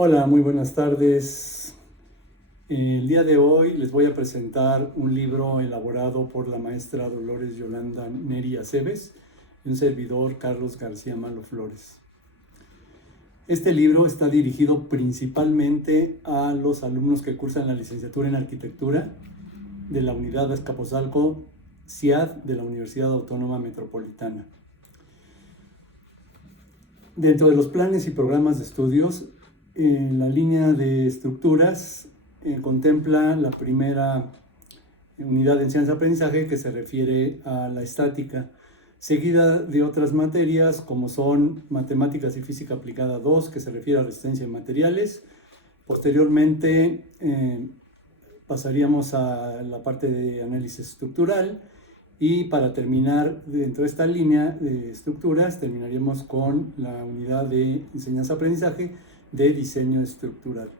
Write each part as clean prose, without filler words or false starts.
Hola, muy buenas tardes. El día de hoy les voy a presentar un libro elaborado por la maestra Dolores Yolanda Neri Aceves y un servidor Carlos García Malo Flores. Este libro está dirigido principalmente a los alumnos que cursan la licenciatura en Arquitectura de la Unidad Azcapotzalco CIAD de la Universidad Autónoma Metropolitana. Dentro de los planes y programas de estudios, la línea de estructuras contempla la primera unidad de enseñanza-aprendizaje que se refiere a la estática, seguida de otras materias como son Matemáticas y Física Aplicada 2, que se refiere a resistencia de materiales. Posteriormente pasaríamos a la parte de análisis estructural y para terminar dentro de esta línea de estructuras terminaríamos con la unidad de enseñanza-aprendizaje de diseño estructural.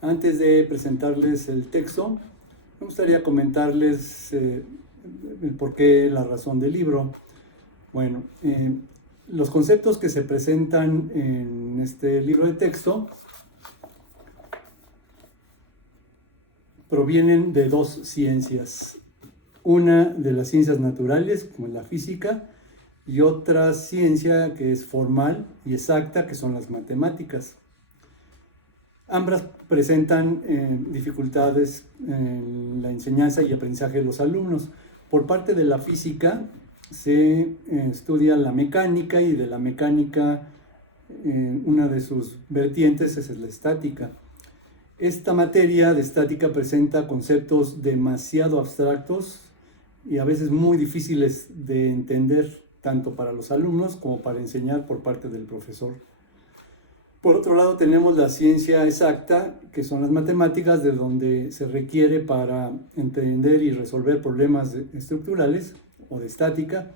Antes de presentarles el texto, me gustaría comentarles el porqué, la razón del libro. Bueno, los conceptos que se presentan en este libro de texto provienen de dos ciencias. Una de las ciencias naturales, como la física, y otra ciencia que es formal y exacta, que son las matemáticas. Ambas presentan dificultades en la enseñanza y aprendizaje de los alumnos. Por parte de la física se estudia la mecánica, y de la mecánica una de sus vertientes es la estática. Esta materia de estática presenta conceptos demasiado abstractos y a veces muy difíciles de entender tanto para los alumnos como para enseñar por parte del profesor. Por otro lado tenemos la ciencia exacta, que son las matemáticas, de donde se requiere para entender y resolver problemas estructurales o de estática.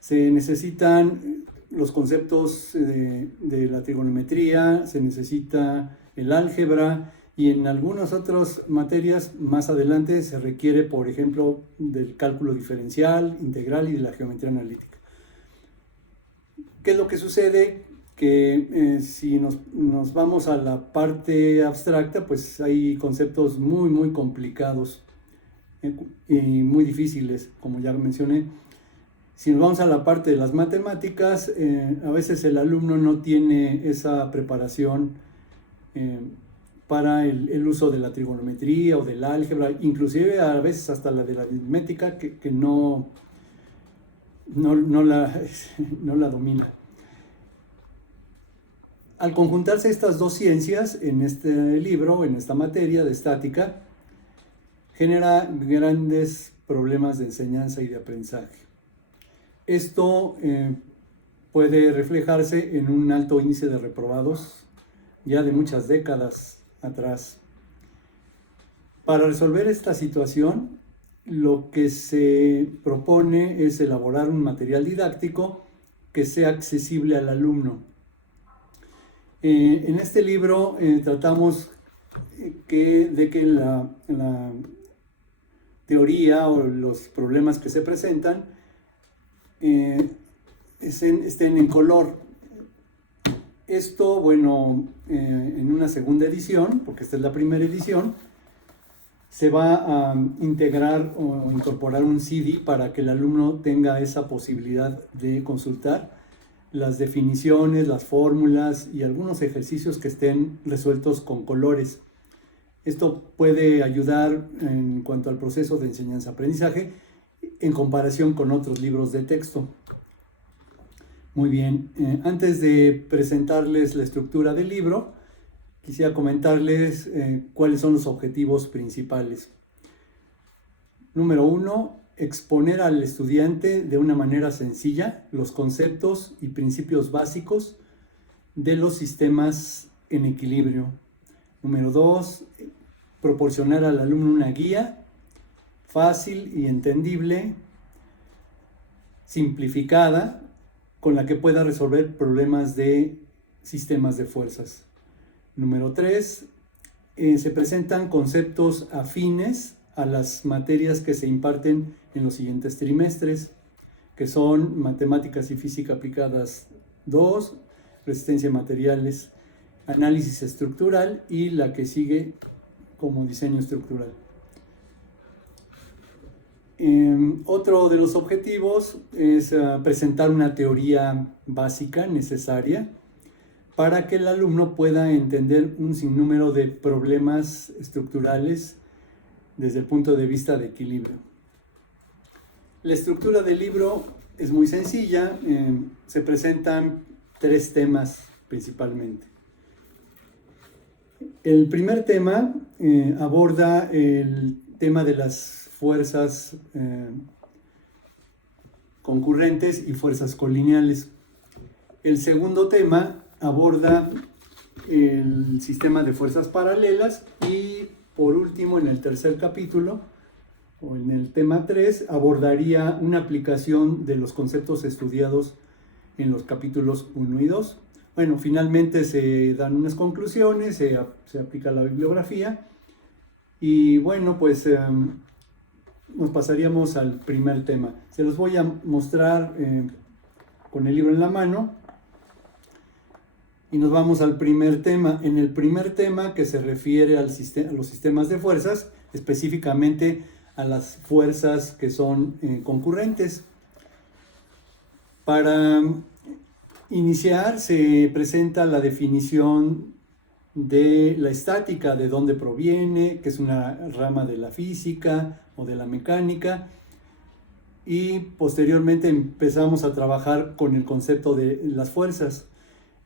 Se necesitan los conceptos de la trigonometría, se necesita el álgebra, y en algunas otras materias más adelante se requiere, por ejemplo, del cálculo diferencial, integral y de la geometría analítica. ¿Qué es lo que sucede? Que si nos vamos a la parte abstracta, pues hay conceptos muy complicados y muy difíciles, como ya mencioné. Si nos vamos a la parte de las matemáticas, a veces el alumno no tiene esa preparación para el uso de la trigonometría o del álgebra, inclusive a veces hasta la de la aritmética, que no la domina. Al conjuntarse estas dos ciencias en este libro, en esta materia de estática, genera grandes problemas de enseñanza y de aprendizaje. Esto puede reflejarse en un alto índice de reprobados ya de muchas décadas atrás. Para resolver esta situación, lo que se propone es elaborar un material didáctico que sea accesible al alumno. En este libro tratamos de que la teoría o los problemas que se presentan estén en color. Esto, bueno, en una segunda edición, porque esta es la primera edición, se va a integrar o incorporar un CD para que el alumno tenga esa posibilidad de consultar las definiciones, las fórmulas y algunos ejercicios que estén resueltos con colores. Esto puede ayudar en cuanto al proceso de enseñanza-aprendizaje en comparación con otros libros de texto. Muy bien, antes de presentarles la estructura del libro, quisiera comentarles cuáles son los objetivos principales. Número 1, exponer al estudiante de una manera sencilla los conceptos y principios básicos de los sistemas en equilibrio. Número 2, proporcionar al alumno una guía fácil y entendible, simplificada, con la que pueda resolver problemas de sistemas de fuerzas. Número 3, se presentan conceptos afines a las materias que se imparten en los siguientes trimestres, que son Matemáticas y Física Aplicadas 2, Resistencia de Materiales. análisis estructural, y la que sigue como diseño estructural. Otro de los objetivos es presentar una teoría básica necesaria para que el alumno pueda entender un sinnúmero de problemas estructurales desde el punto de vista de equilibrio. La estructura del libro es muy sencilla, se presentan 3 temas principalmente. El primer tema aborda el tema de las fuerzas concurrentes y fuerzas colineales. El segundo tema aborda el sistema de fuerzas paralelas, y por último, en el tercer capítulo, o en el tema 3, abordaría una aplicación de los conceptos estudiados en los capítulos 1 y 2. Bueno, finalmente se dan unas conclusiones, se aplica la bibliografía, y bueno, pues nos pasaríamos al primer tema. Se los voy a mostrar con el libro en la mano, y nos vamos al primer tema. En el primer tema, que se refiere a los sistemas de fuerzas, específicamente a las fuerzas que son concurrentes. Para iniciar, se presenta la definición de la estática, de dónde proviene, que es una rama de la física o de la mecánica, y posteriormente empezamos a trabajar con el concepto de las fuerzas.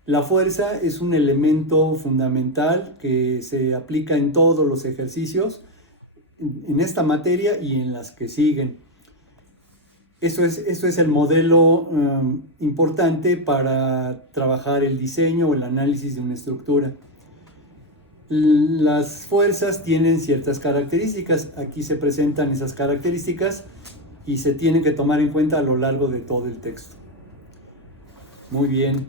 La fuerza es un elemento fundamental que se aplica en todos los ejercicios, en esta materia y en las que siguen. Esto es el modelo importante para trabajar el diseño o el análisis de una estructura. Las fuerzas tienen ciertas características. Aquí se presentan esas características y se tienen que tomar en cuenta a lo largo de todo el texto. Muy bien.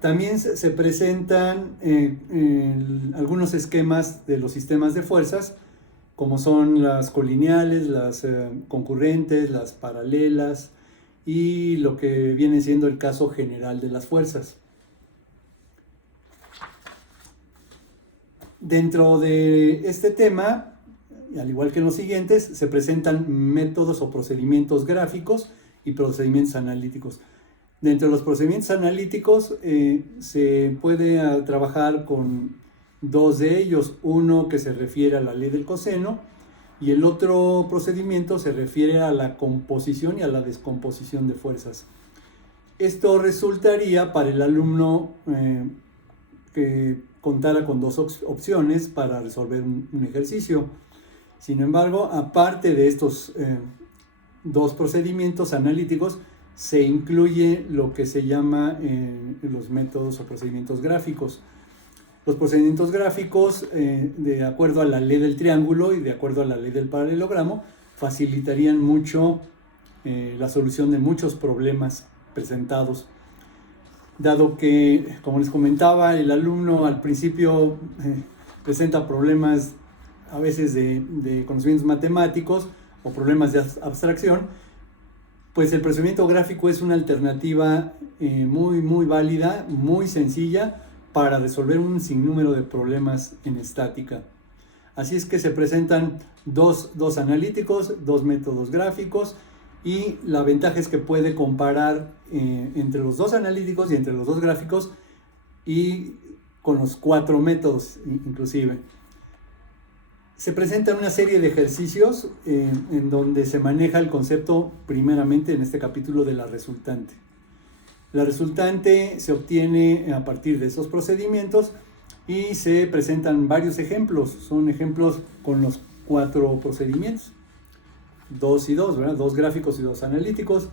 También se presentan algunos esquemas de los sistemas de fuerzas, como son las colineales, las concurrentes, las paralelas, y lo que viene siendo el caso general de las fuerzas. Dentro de este tema, al igual que en los siguientes, se presentan métodos o procedimientos gráficos y procedimientos analíticos. Dentro de los procedimientos analíticos se puede trabajar con 2 de ellos, uno que se refiere a la ley del coseno, y el otro procedimiento se refiere a la composición y a la descomposición de fuerzas. Esto resultaría para el alumno que contara con 2 opciones para resolver un ejercicio. Sin embargo, aparte de estos 2 procedimientos analíticos, se incluye lo que se llama los métodos o procedimientos gráficos. Los procedimientos gráficos, de acuerdo a la ley del triángulo y de acuerdo a la ley del paralelogramo, facilitarían mucho la solución de muchos problemas presentados. Dado que, como les comentaba, el alumno al principio presenta problemas a veces de conocimientos matemáticos o problemas de abstracción, pues el procedimiento gráfico es una alternativa muy válida, muy sencilla para resolver un sinnúmero de problemas en estática. Así es que se presentan dos analíticos, 2 métodos gráficos, y la ventaja es que puede comparar entre los 2 analíticos y entre los 2 gráficos, y con los 4 métodos inclusive. Se presentan una serie de ejercicios en donde se maneja el concepto, primeramente en este capítulo, de la resultante. La resultante se obtiene a partir de esos procedimientos y se presentan varios ejemplos. Son ejemplos con los 4 procedimientos, 2 y 2, ¿verdad? 2 gráficos y 2 analíticos.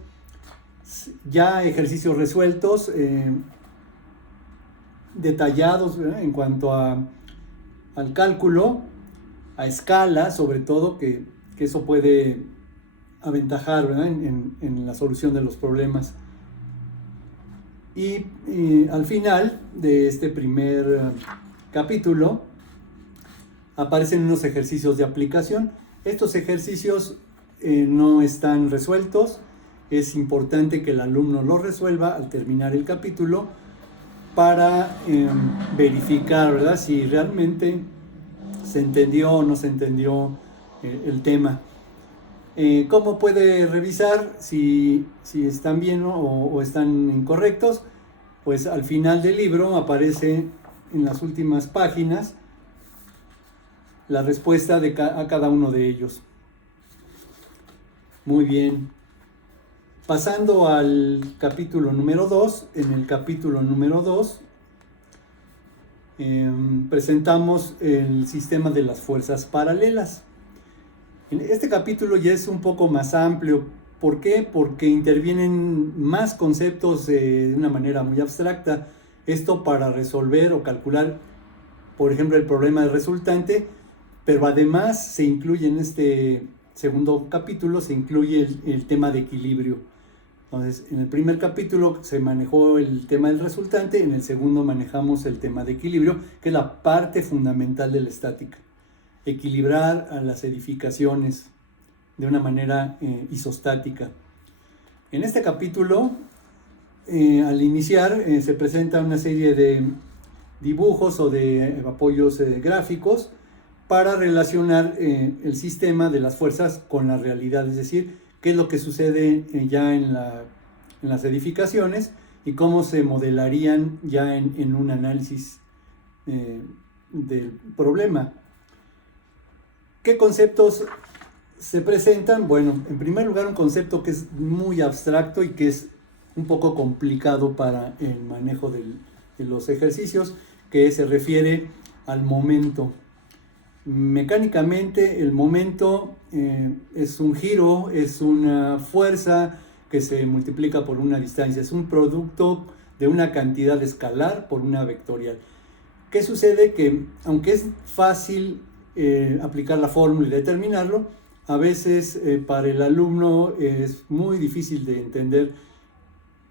Ya ejercicios resueltos, detallados, ¿verdad? En cuanto al cálculo, a escala, sobre todo, que eso puede aventajar, ¿verdad? En la solución de los problemas. Y al final de este primer capítulo aparecen unos ejercicios de aplicación. Estos ejercicios no están resueltos. Es importante que el alumno los resuelva al terminar el capítulo, para verificar, ¿verdad?, si realmente se entendió o no se entendió el tema. ¿Cómo puede revisar si están bien o están incorrectos? Pues al final del libro aparece en las últimas páginas la respuesta a cada uno de ellos. Muy bien. Pasando al capítulo número 2, en el capítulo número 2 presentamos el sistema de las fuerzas paralelas. En este capítulo ya es un poco más amplio. ¿Por qué? Porque intervienen más conceptos de una manera muy abstracta. Esto para resolver o calcular, por ejemplo, el problema del resultante, pero además se incluye en este segundo capítulo, se incluye el tema de equilibrio. Entonces, en el primer capítulo se manejó el tema del resultante, en el segundo manejamos el tema de equilibrio, que es la parte fundamental de la estática. Equilibrar a las edificaciones de una manera isostática. En este capítulo, al iniciar, se presenta una serie de dibujos o de apoyos gráficos para relacionar el sistema de las fuerzas con la realidad, es decir, qué es lo que sucede ya en las edificaciones y cómo se modelarían ya en un análisis del problema. ¿Qué conceptos se presentan? Bueno, en primer lugar, un concepto que es muy abstracto y que es un poco complicado para el manejo de los ejercicios, que se refiere al momento. Mecánicamente, el momento es un giro, es una fuerza que se multiplica por una distancia, es un producto de una cantidad escalar por una vectorial. ¿Qué sucede? Que aunque es fácil aplicar la fórmula y determinarlo, a veces para el alumno es muy difícil de entender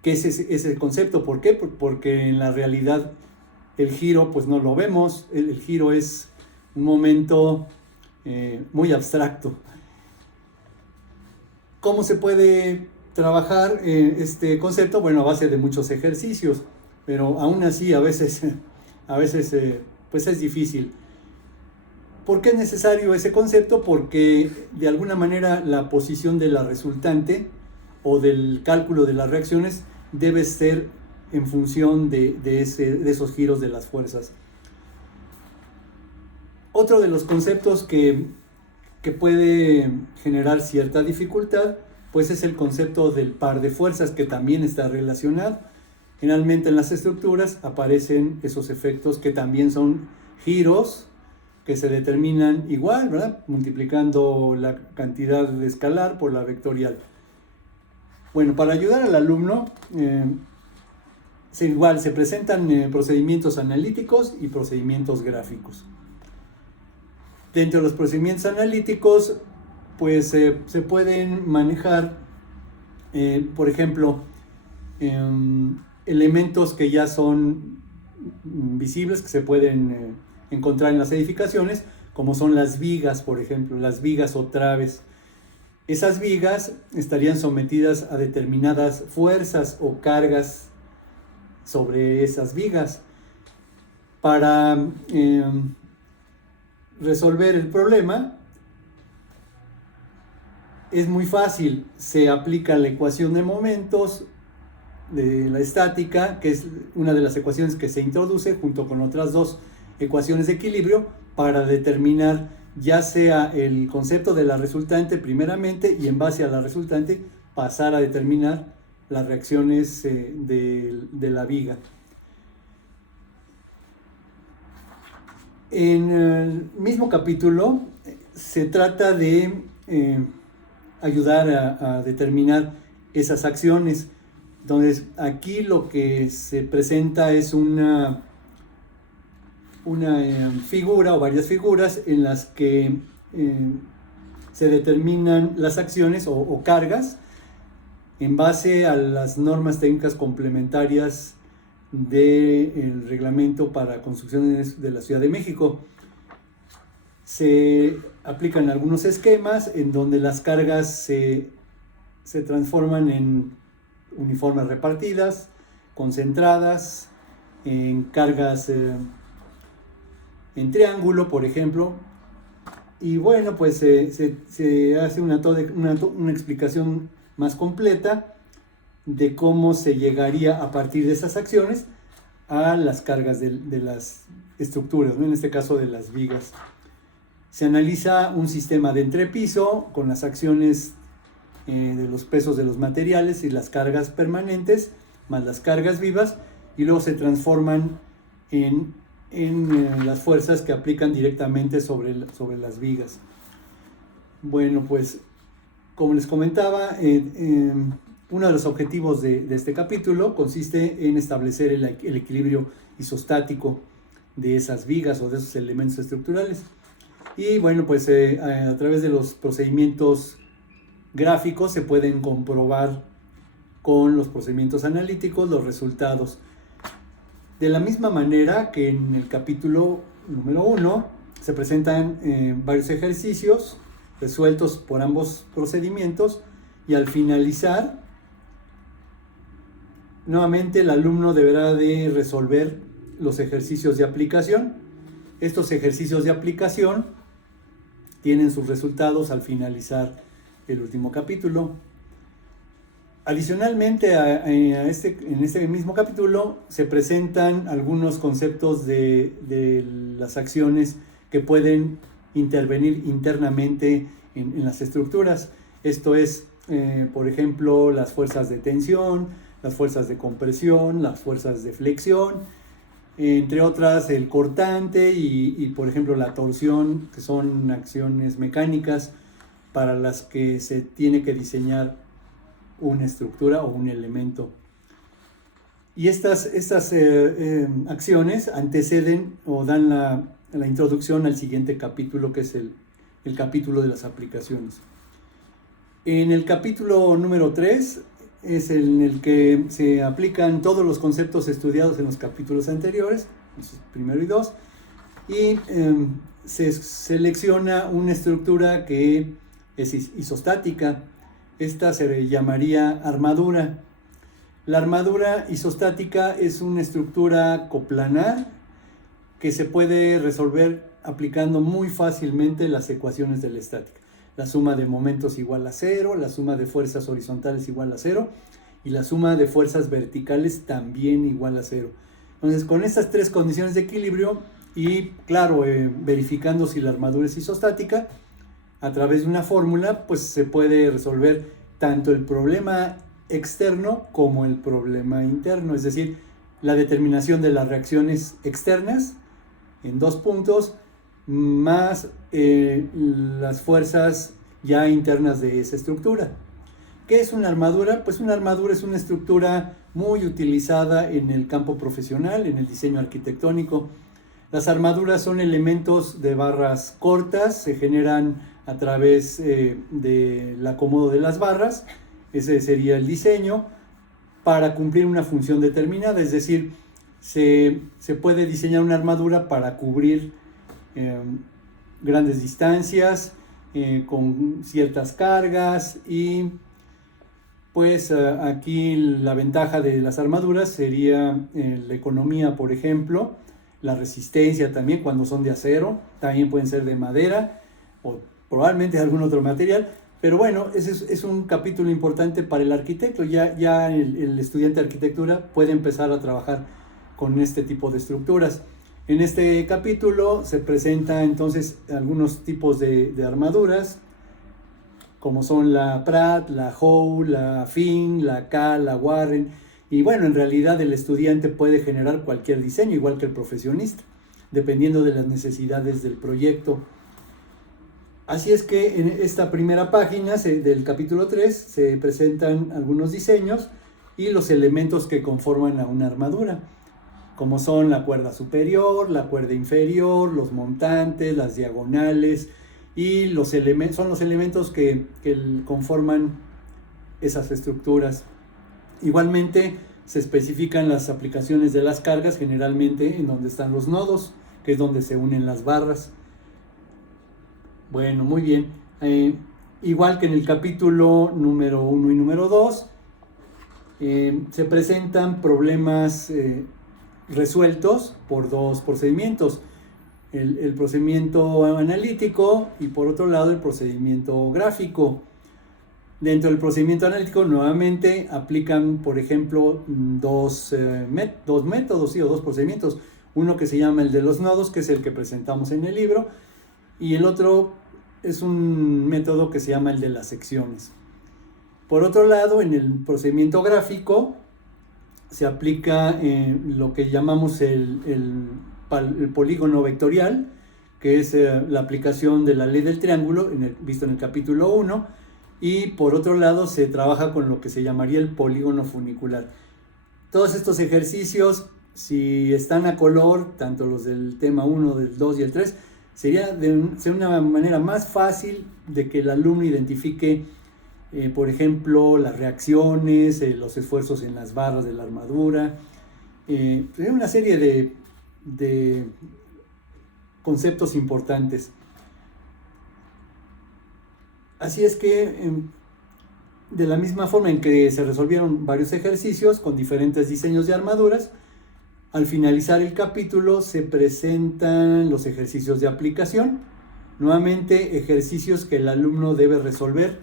qué es ese concepto. ¿Por qué? Porque en la realidad el giro pues no lo vemos, el giro es un momento muy abstracto. ¿Cómo se puede trabajar este concepto? Bueno, a base de muchos ejercicios, pero aún así a veces pues es difícil. ¿Por qué es necesario ese concepto? Porque de alguna manera la posición de la resultante o del cálculo de las reacciones debe ser en función de esos giros de las fuerzas. Otro de los conceptos que puede generar cierta dificultad, pues es el concepto del par de fuerzas, que también está relacionado. Generalmente en las estructuras aparecen esos efectos que también son giros, que se determinan igual, ¿verdad?, multiplicando la cantidad de escalar por la vectorial. Bueno, para ayudar al alumno, se presentan procedimientos analíticos y procedimientos gráficos. Dentro de los procedimientos analíticos, pues se pueden manejar, por ejemplo, elementos que ya son visibles, que se pueden encontrar en las edificaciones, como son las vigas, por ejemplo, las vigas o traves. Esas vigas estarían sometidas a determinadas fuerzas o cargas sobre esas vigas. Para resolver el problema es muy fácil, se aplica la ecuación de momentos de la estática, que es una de las ecuaciones que se introduce junto con otras dos ecuaciones de equilibrio para determinar ya sea el concepto de la resultante primeramente, y en base a la resultante pasar a determinar las reacciones de la viga. En el mismo capítulo se trata de ayudar a determinar esas acciones. Entonces, aquí lo que se presenta es una figura o varias figuras en las que se determinan las acciones o cargas en base a las normas técnicas complementarias del reglamento para construcciones de la Ciudad de México. Se aplican algunos esquemas en donde las cargas se transforman en uniformes repartidas, concentradas, en cargas en triángulo, por ejemplo. Y bueno, pues se hace una explicación más completa de cómo se llegaría a partir de esas acciones a las cargas de las estructuras, ¿no? En este caso de las vigas. Se analiza un sistema de entrepiso con las acciones de los pesos de los materiales y las cargas permanentes, más las cargas vivas, y luego se transforman en las fuerzas que aplican directamente sobre las vigas. Bueno, pues como les comentaba, uno de los objetivos de este capítulo consiste en establecer el equilibrio isostático de esas vigas o de esos elementos estructurales. Y bueno, pues a través de los procedimientos gráficos se pueden comprobar con los procedimientos analíticos los resultados. De la misma manera que en el capítulo número 1 se presentan varios ejercicios resueltos por ambos procedimientos, y al finalizar, nuevamente el alumno deberá de resolver los ejercicios de aplicación. Estos ejercicios de aplicación tienen sus resultados al finalizar el último capítulo. Adicionalmente, en este mismo capítulo se presentan algunos conceptos de las acciones que pueden intervenir internamente en las estructuras. Esto es, por ejemplo, las fuerzas de tensión, las fuerzas de compresión, las fuerzas de flexión, entre otras el cortante y por ejemplo la torsión, que son acciones mecánicas para las que se tiene que diseñar una estructura o un elemento. Y estas acciones anteceden o dan la introducción al siguiente capítulo, que es el capítulo de las aplicaciones. En el capítulo número 3 es en el que se aplican todos los conceptos estudiados en los capítulos anteriores, primero y 2, y se selecciona una estructura que es isostática. Esta se llamaría armadura. La armadura isostática es una estructura coplanar que se puede resolver aplicando muy fácilmente las ecuaciones de la estática. La suma de momentos igual a 0, la suma de fuerzas horizontales igual a 0 y la suma de fuerzas verticales también igual a 0. Entonces, con estas tres condiciones de equilibrio y, claro, verificando si la armadura es isostática, a través de una fórmula, pues se puede resolver tanto el problema externo como el problema interno, es decir, la determinación de las reacciones externas en 2 puntos, más las fuerzas ya internas de esa estructura. ¿Qué es una armadura? Pues una armadura es una estructura muy utilizada en el campo profesional, en el diseño arquitectónico. Las armaduras son elementos de barras cortas, se generan a través del acomodo de las barras. Ese sería el diseño para cumplir una función determinada, es decir, se puede diseñar una armadura para cubrir grandes distancias con ciertas cargas, y pues aquí la ventaja de las armaduras sería la economía, por ejemplo, la resistencia también cuando son de acero, también pueden ser de madera o probablemente de algún otro material. Pero bueno, ese es un capítulo importante para el arquitecto. Ya el estudiante de arquitectura puede empezar a trabajar con este tipo de estructuras. En este capítulo se presentan entonces algunos tipos de armaduras, como son la Pratt, la Howe, la Finn, la Kahl, la Warren. Y bueno, en realidad el estudiante puede generar cualquier diseño, igual que el profesionista, dependiendo de las necesidades del proyecto. Así es que en esta primera página del capítulo 3 se presentan algunos diseños y los elementos que conforman a una armadura, como son la cuerda superior, la cuerda inferior, los montantes, las diagonales, y son los elementos que conforman esas estructuras. Igualmente se especifican las aplicaciones de las cargas, generalmente en donde están los nodos, que es donde se unen las barras. Bueno, muy bien. Igual que en el capítulo número 1 y número 2, se presentan problemas resueltos por dos procedimientos. El procedimiento analítico y por otro lado el procedimiento gráfico. Dentro del procedimiento analítico nuevamente aplican, por ejemplo, dos métodos o dos procedimientos. Uno que se llama el de los nodos, que es el que presentamos en el libro, y el otro es un método que se llama el de las secciones. Por otro lado, en el procedimiento gráfico se aplica lo que llamamos el polígono vectorial, que es la aplicación de la ley del triángulo, visto en el capítulo 1, y por otro lado se trabaja con lo que se llamaría el polígono funicular. Todos estos ejercicios, si están a color, tanto los del tema 1, del 2 y el 3, sería una manera más fácil de que el alumno identifique, por ejemplo, las reacciones, los esfuerzos en las barras de la armadura, una serie de conceptos importantes. Así es que, de la misma forma en que se resolvieron varios ejercicios con diferentes diseños de armaduras, al finalizar el capítulo se presentan los ejercicios de aplicación. Nuevamente, ejercicios que el alumno debe resolver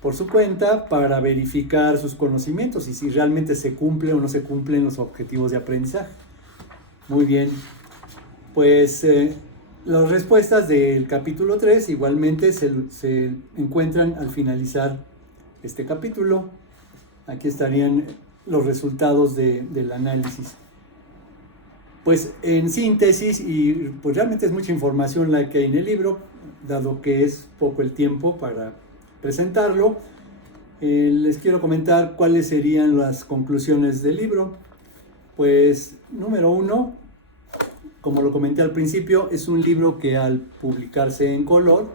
por su cuenta para verificar sus conocimientos y si realmente se cumplen o no se cumplen los objetivos de aprendizaje. Muy bien, pues las respuestas del capítulo 3 igualmente se encuentran al finalizar este capítulo. Aquí estarían los resultados del análisis. Pues en síntesis, y pues realmente es mucha información la que hay en el libro, dado que es poco el tiempo para presentarlo, les quiero comentar cuáles serían las conclusiones del libro. Pues número 1, como lo comenté al principio, es un libro que al publicarse en color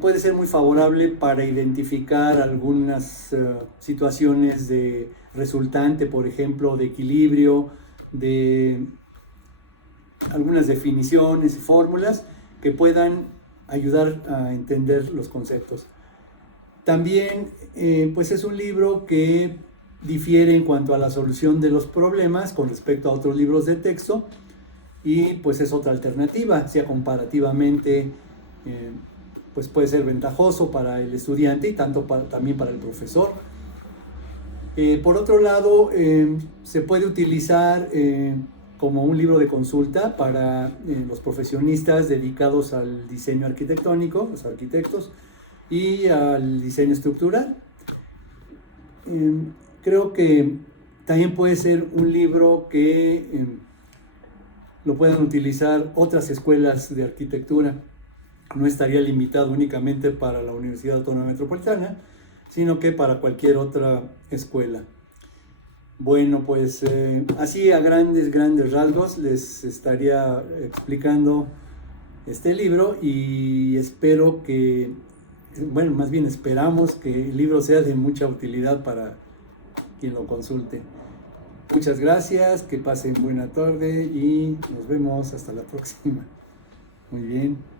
puede ser muy favorable para identificar algunas situaciones de resultante, por ejemplo, de equilibrio, de algunas definiciones y fórmulas que puedan ayudar a entender los conceptos. También pues es un libro que difiere en cuanto a la solución de los problemas con respecto a otros libros de texto y pues es otra alternativa, sea comparativamente pues puede ser ventajoso para el estudiante y también para el profesor. Por otro lado, se puede utilizar como un libro de consulta para los profesionistas dedicados al diseño arquitectónico, los arquitectos, y al diseño estructural. Creo que también puede ser un libro que lo puedan utilizar otras escuelas de arquitectura. No estaría limitado únicamente para la Universidad Autónoma Metropolitana, sino que para cualquier otra escuela. Bueno, pues así a grandes rasgos les estaría explicando este libro y espero que, bueno, más bien esperamos que el libro sea de mucha utilidad para quien lo consulte. Muchas gracias, que pasen buena tarde y nos vemos hasta la próxima. Muy bien.